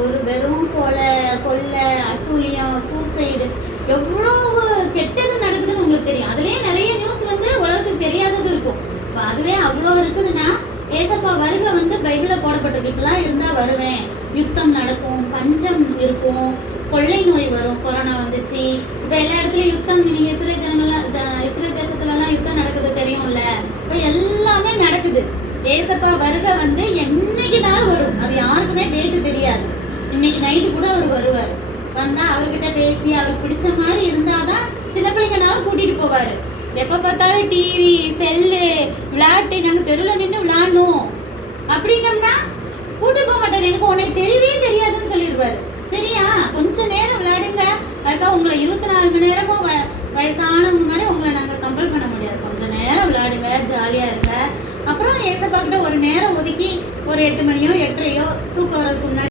ஒரு வெறும் கொலை, அட்டூழியம், சூசைடு, எவ்வளவு கெட்டது நடக்குதுன்னு உங்களுக்கு தெரியும். அதுலயே நிறைய நியூஸ் வந்து உலகத்துக்கு தெரியாதது இருக்கும். அதுவே அவ்வளோ இருக்குதுன்னா ஏசப்பா வருகை வந்து பைபிள்ல போடப்பட்டிருக்கு. இப்பெல்லாம் இருந்தா வருவேன், யுத்தம் நடக்கும், பஞ்சம் இருக்கும், கொள்ளை நோய் வரும், கொரோனா வந்துச்சு. இப்ப எல்லா இடத்துலயும் யுத்தம், நீங்க இஸ்ரேல் தேசத்துல எல்லாம் யுத்தம் நடக்குது தெரியும்ல. இப்ப எல்லாமே நடக்குது. ஏசப்பா வருகை வந்து என்னைக்குனாலும் வரும். அது யாருக்குமே டேட்டு தெரியாது. இன்னைக்கு நைட்டு கூட அவர் வருவார். வந்தா அவர்கிட்ட பேசி அவருக்கு பிடிச்ச மாதிரி இருந்தாதான் சின்ன பிள்ளைங்கனாலும் கூட்டிட்டு போவாரு. எப்ப பார்த்தாலும் டிவி, செல்லு, விளையாட்டு, நாங்க தெருவில் நின்று விளையாடணும் அப்படின்னம்னா கூட்டு போக மாட்டாரு. எனக்கு உனக்கு தெரியவே தெரியாதுன்னு சொல்லிடுவாரு. சரியா, கொஞ்ச நேரம் விளையாடுங்க. அதுக்காக உங்களை 24 மணி நேரமும் வயசானவங்க மாதிரி உங்களை நாங்க கம்பல் பண்ண முடியாது. கொஞ்ச நேரம் விளையாடுங்க, ஜாலியா இருங்க. அப்புறம் ஏசப்பா கிட்ட ஒரு நேரம் ஒதுக்கி ஒரு 8 மணியோ 8:30 தூக்கம் வரதுக்கு முன்னாடி